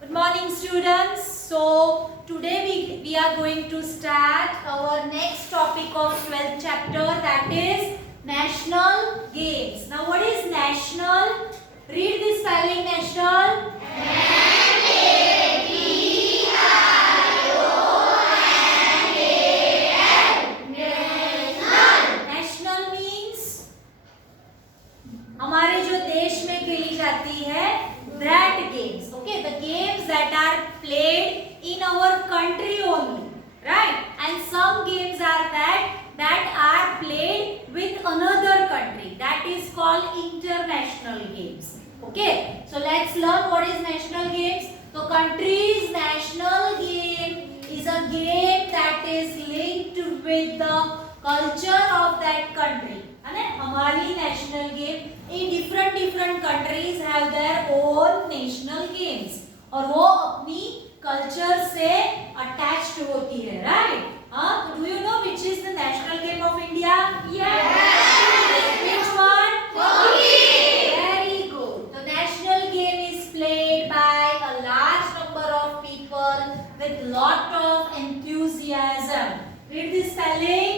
Good morning, students. So today we are going to start our next topic of 12th chapter, that is national games. Now what is national? Read this spelling. National. National means हमारे जो देश में खेली जाती है that games, okay, the games that are played in our country only, right? And some games are that are played with another country, that is called international games. Okay, so let's learn what is national games. So country's national game is a game that is linked with the culture of that country. हमारी national game in different countries have their own national games और वो अपनी culture से attached होती है, right? हाँ, do you know which is the national game of India? Which one? Hockey. Very good. The national game is played by a large number of people with lot of enthusiasm. Read this spelling.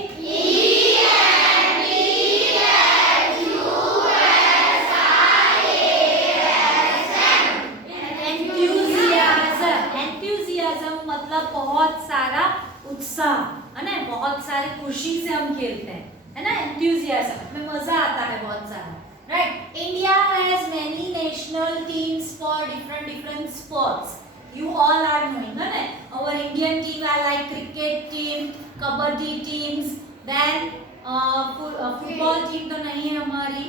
मतलब बहुत सारा उत्साह, है ना, बहुत सारी खुशी से हम खेलते हैं, है ना, एंथुसियाज्म में मजा आता है बहुत सारा, right? India has many national teams for different sports. You all are knowing, है ना? Our Indian team are like cricket team, kabaddi teams, then football team तो नहीं है हमारी,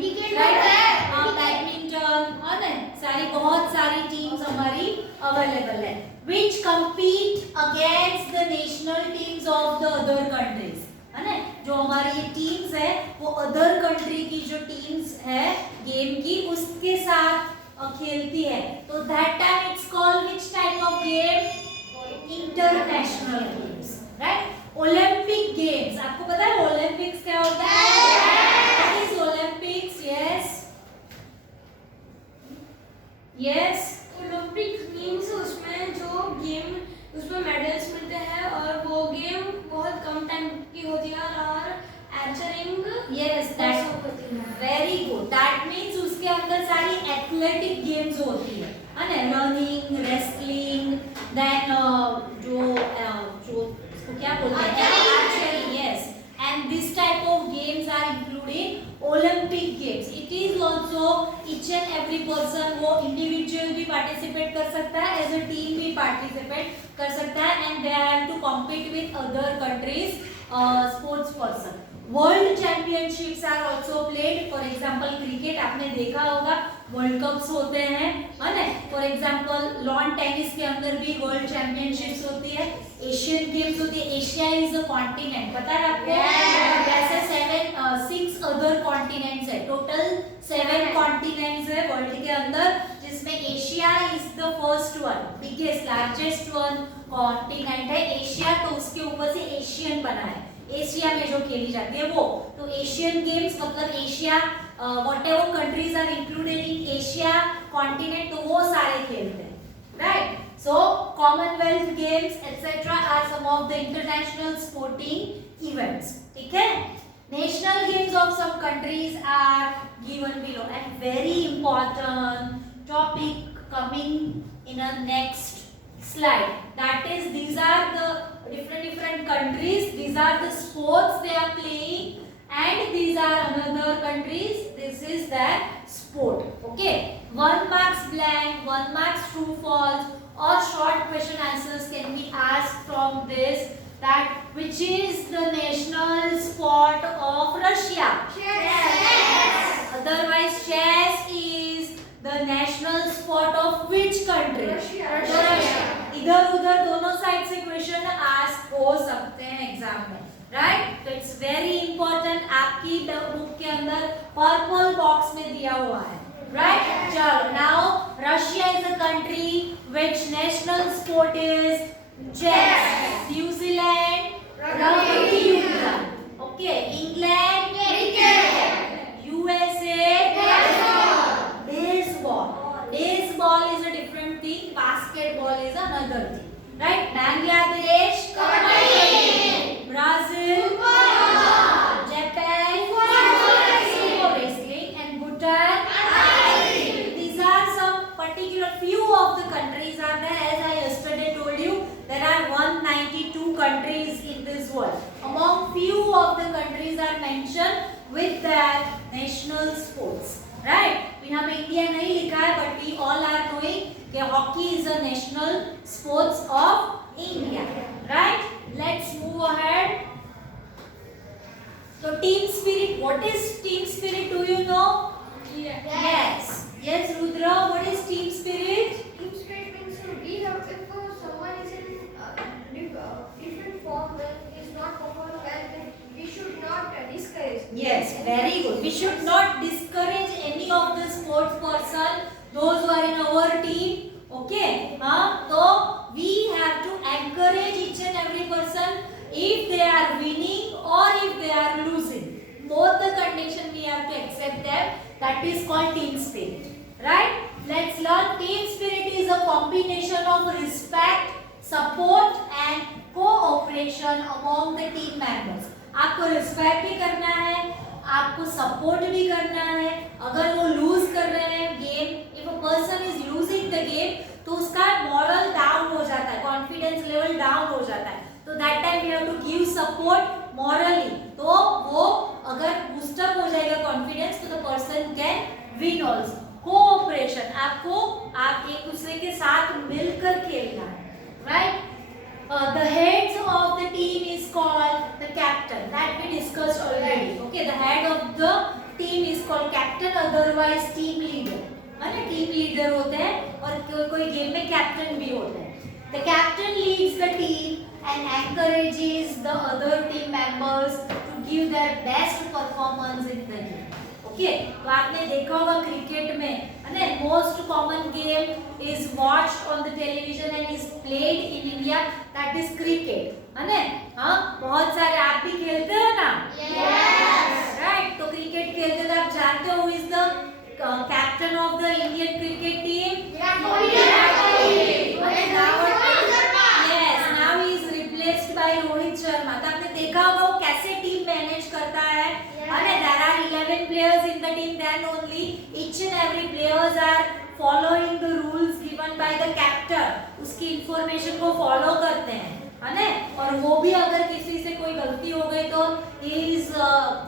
बैडमिंटन, है ना, सारी बहुत सारी टीम्स हमारी अवेलेबल है, which compete against the national teams of the other countries, है ना? जो हमारी ये टीम्स है वो अदर कंट्री की जो टीम्स है गेम की उसके साथ खेलती है. तो that time it's called which type of game? International games, right? Olympic games. आपको पता है ओलंपिक्स क्या होता है? What is Olympics? Yes. Olympics means उसमें जो गेम उसमें मेडल्स मिलते हैं और वो गेम बहुत कम टाइम की होती है और answering very good. That means उसके अंदर सारी एथलेटिक गेम्स होती है ना, रनिंग, रेसलिंग, देन जो इसको क्या बोलते हैं, archery. Yes, and this type of games are including Olympic games. It is also each and every person, वो इंडिविजुअल भी पार्टिसिपेट कर सकता है, एज अ टीम भी पार्टिसिपेट कर सकता है, and they have to compete with other countries sports person. World championships are also played. For example cricket आपने देखा होगा, वर्ल्ड कप्स होते हैं, है ना? फॉर एग्जाम्पल लॉन टेनिस के अंदर भी वर्ल्ड चैंपियनशिप्स होती है, एशियन गेम्स होती है. एशिया इज अ कॉन्टिनेंट, पता है आपको? जैसे 6 अदर कॉन्टिनेंट्स है, टोटल 7 कॉन्टिनेंट्स है वर्ल्ड के अंदर, जिसमें Asia is the first one, biggest largest one continent है एशिया. तो उसके ऊपर से एशियन बना है, एशिया में जो खेली जाती है वो. तो एशियन गेम्स मतलब Asia, whatever countries are included in Asia continent, तो वो सारे खेलते हैं, right? So Commonwealth Games etc. are some of the international sporting events. ठीक है? National games of some countries are given below, and very important topic coming in a next slide. That is, these are the different countries. These are the sports they are playing, and these are another countries. This is their sport. Okay, 1 marks blank, 1 marks true false, or short question answers can be asked from this. That which is the national sport of Russia? Chess. Otherwise, chess is the national sport of which country? Russia. इधर उधर दोनों side से question ask हो सकते हैं exam में, right? तो it's very important. आपकी बुक के अंदर पर्पल बॉक्स में दिया हुआ है, राइट? चलो, now Russia is a country which national sport is chess. New Zealand, rugby union. Okay, England, cricket. USA, baseball. Baseball world. Among few of the countries are mentioned with their national sports. Right? यहाँ पे India नहीं लिखा है, but we all are knowing कि hockey is a national sports of India. Right? Let's move ahead. So team spirit. What is team spirit? Do you know? Yes. Yes, Rudra. What is team spirit? Team spirit means we have, if someone is in different form, when he is not performing well, then we should not discourage. Yes, very good. We should not discourage any of the sports person, those who are in our team. Okay? So we have to encourage each and every person if they are winning or if they are losing. Both the condition we have to accept them. That is called team spirit. Right? Let's learn. Team spirit is a combination of respect, support and cooperation among the team members. आपको respect भी करना है, आपको support भी करना है. अगर वो लूज कर रहे हैं game, if a person is losing the game, तो उसका मॉरल डाउन हो जाता है, कॉन्फिडेंस लेवल डाउन हो जाता है. तो that time we have to give support morally. तो वो अगर बूस्टअप हो जाएगा कॉन्फिडेंस, तो the person can win also. Cooperation, आपको आप एक दूसरे के साथ मिलकर खेलना है. Right? The heads of the team is called the captain. That we discussed already. Okay, the head of the team is called captain, otherwise team leader. है ना? Team leader होते हैं और कोई गेम में captain भी होते हैं. The captain leads the team and encourages the other team members to give their best performance in the game. Okay, तो आपने देखा होगा क्रिकेट में, है ना, most common game is watched on the television and is played in India, that is cricket. है ना? हाँ, बहुत सारे आप भी खेलते हो ना? Yes. राइट? तो क्रिकेट खेलते हो तो आप जानते हो who is the captain of the Indian cricket team? Virat Kohli. Yes, now he is replaced by Rohit Sharma. तो आपने देखा होगा वो कैसे टीम मैनेज करता है. And there are 11 players in the team, then only each and every players are following the rules given by the captain. उसकी information को follow करते हैं, है ना? और वो भी अगर किसी से कोई गलती हो गई तो he is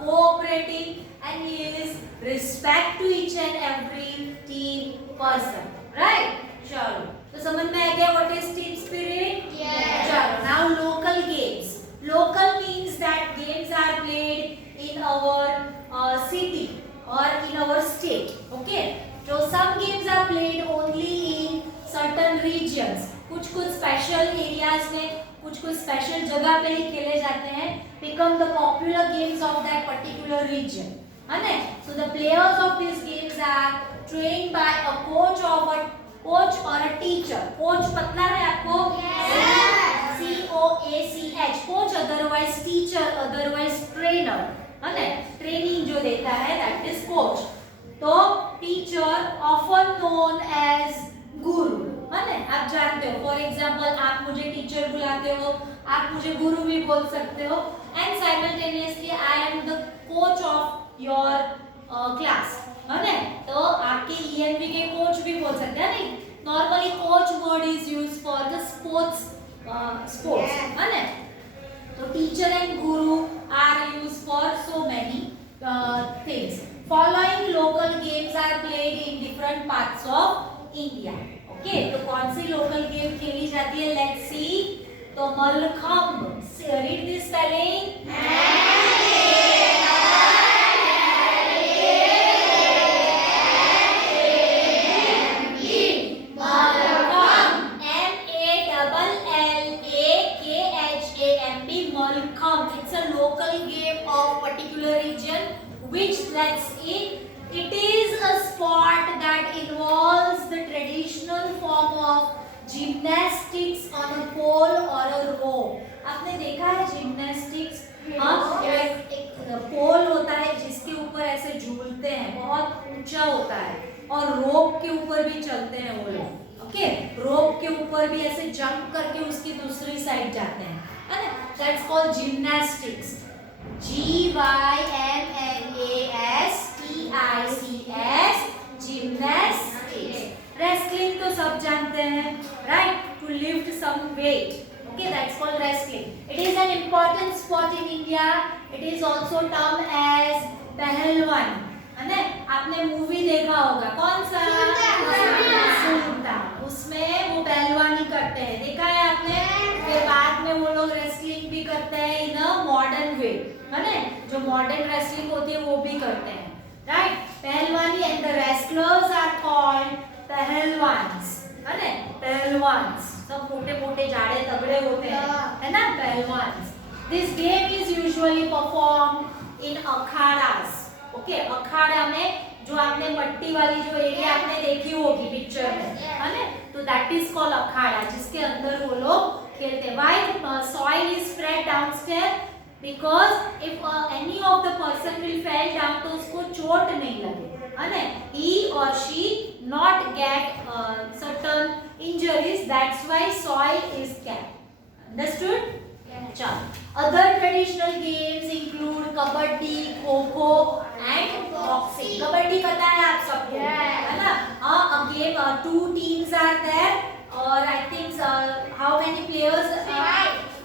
cooperating and he is respect to each and every team person. Right? चलो, तो समझ में आ गया what is team spirit? Yes. चलो, now local games. Local means that games are played in our city or in our state. Okay, so some games are played only in certain regions. कुछ special areas में, कुछ special जगह पे ही खेले जाते हैं, become the popular games of that particular region. है ना? So the players of these games are trained by a coach or a teacher. Coach पता है आपको? Yes. COACH. Coach otherwise teacher, otherwise trainer. है ना? ट्रेनिंग जो देता है दैट इज कोच. तो टीचर ऑफन नोन एज गुरु. है ना? आप जानते हो, फॉर एग्जांपल आप मुझे टीचर बुलाते हो, आप मुझे गुरु भी बोल सकते हो. And simultaneously I am the coach of your class. है ना? तो आपके ENV के कोच भी बोल सकते हैं. नहीं, normally coach word is used for the sports. है ना? So teacher and guru are used for so many things. Following local games are played in different parts of India. Okay, तो कौन सी local game खेली जाती है? Let's see. तो mallakhamb. Read this spelling. It's a local game of particular region which lets in. It is a sport that involves the traditional form of gymnastics on a pole or a rope. आपने देखा है gymnastics? हाँ, एक पोल होता है जिसके ऊपर ऐसे झूलते हैं, बहुत ऊंचा होता है, और रोप के ऊपर भी चलते हैं वो लोग. ओके, रोप के ऊपर भी ऐसे जंप करके उसकी दूसरी साइड जाते हैं. That's called gymnastics. GYMNASTICS. Gymnastics. Wrestling तो सब जानते हैं, right? To lift some weight. Okay, that's called wrestling. It is an important sport in India. It is also termed as पहलवान. है ना? आपने मूवी देखा होगा कौन सा? सुल्तान. उसमें वो पहलवानी करते हैं. देखा है आपने? फिर बाद में वो लोग रेसलिंग भी करते हैं इन अ मॉडर्न वे. है ना? जो मॉडर्न रेसलिंग होती है वो भी करते हैं. Right? Pehlwani and the wrestlers are called pehlwans. है ना? पहलवान्स. सब मोटे-मोटे जाड़े तगड़े होते हैं. है ना? Pehlwans. This game is usually performed in akhadas. Okay, अखाड़ा में जो आपने मट्टी वाली जो एरिया आपने देखी होगी पिक्चर में, है ना? तो दैट इज कॉल्ड अखाड़ा, जिसके अंदर वो लोग खेलते हैं. Why soil is spread downstair? Because if any of the person will fell down तो उसको चोट नहीं लगे, है ना? ही और she not get certain injuries. That's why soil is kept. Understood? चलो, other traditional games include kabaddi, kho-kho and boxing. Kabaddi पता है आप सबको, है ना? A game, two teams are there, और I think how many players?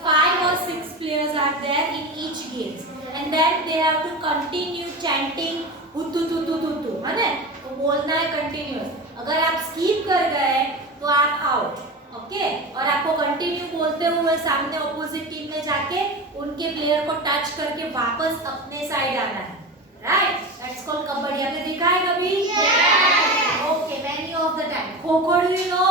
5 or 6 players are there in each games, and then they have to continue chanting हुतु तुतु तुतु, है ना? तो बोलना है कंटिन्यूअस. अगर आप स्किप कर गए तो आप आउट. ओके, और आपको कंटिन्यू बोलते हुए सामने ऑपोजिट टीम में जाके उनके प्लेयर को टच करके वापस अपने साइड आना है. राइट? That's called kabaddi. आपने देखा है कभी? Okay, many of the time. Kho kho, do you know?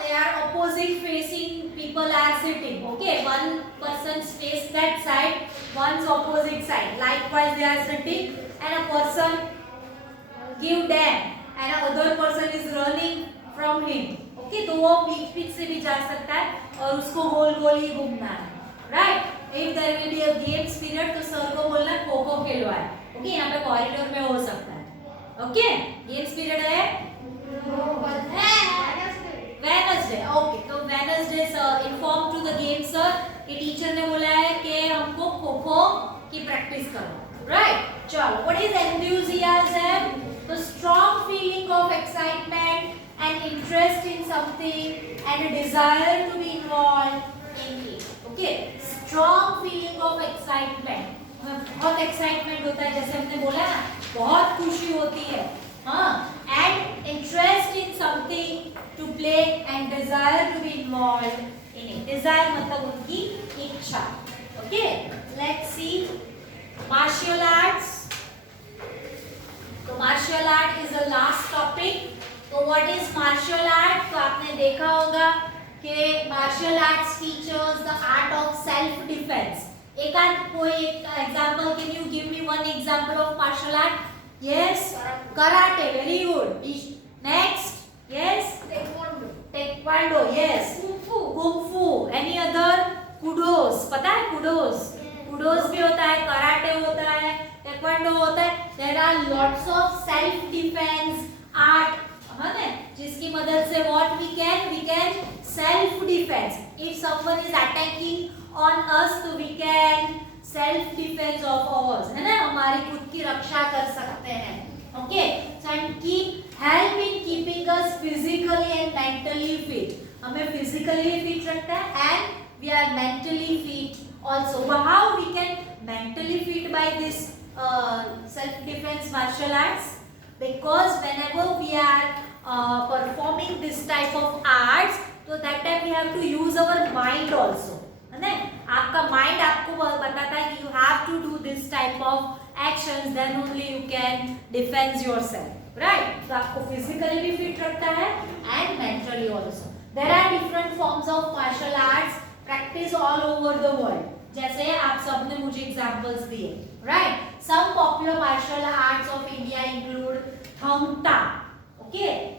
They are opposite facing people are sitting. Okay, one person's face that side, one's opposite side. Likewise, they are sitting, and a person give them, and another person is running from him. Okay, तो वो बीच से भी जा सकता है और उसको गोल-गोल ही घूमना है. Right? If there will be a games period, तो सर को बोलना खो-खो खेलवाए. Okay, यहाँ पे कॉरिडोर में हो सकता है. Okay, games period है? Wednesday. Okay, तो Wednesday inform to the game sir कि टीचर ने बोला है कि हमको खो-खो की प्रैक्टिस करो. Right? चलो, what is enthusiasm? The strong feeling of excitement and interest in something and a desire to be involved in it. Okay, strong feeling of excitement. बहुत excitement होता है, जैसे हमने बोला ना, बहुत खुशी होती है. हाँ, and interest in something to play and desire to be involved in it. Desire मतलब उनकी इच्छा. Okay, let's see martial arts. तो martial art is the last topic. तो what is martial art? तो आपने देखा होगा कि martial arts teaches the art of self defense. एक कोई example, can you give me one example of martial art? Yes, karate, very good. Next, yes, taekwondo, yes, kung fu, any other? kudos, पता है kudos? kudos भी होता है, karate होता है, taekwondo होता है. There are lots of self defense art, है ना? जिसकी मदद से what we can self defense. If someone is attacking on us, तो we can self defense of ours, है ना? हमारी खुद की रक्षा कर सकते हैं. Okay, so and keep help in keeping us physically and mentally fit. हमें physically fit रखता है and we are mentally fit also. But how we can mentally fit by this self defense martial arts? Because whenever we are performing this type of arts, so that time we have to use our mind also, है ना? आपका mind आपको बताता है कि you have to do this type of actions, then only you can defend yourself, right? तो आपको physically भी fit रखता है and mentally also. There are different forms of martial arts practice all over the world. जैसे आप सब ने मुझे examples दिए, right? Some popular martial arts of India include Thang Ta. Okay.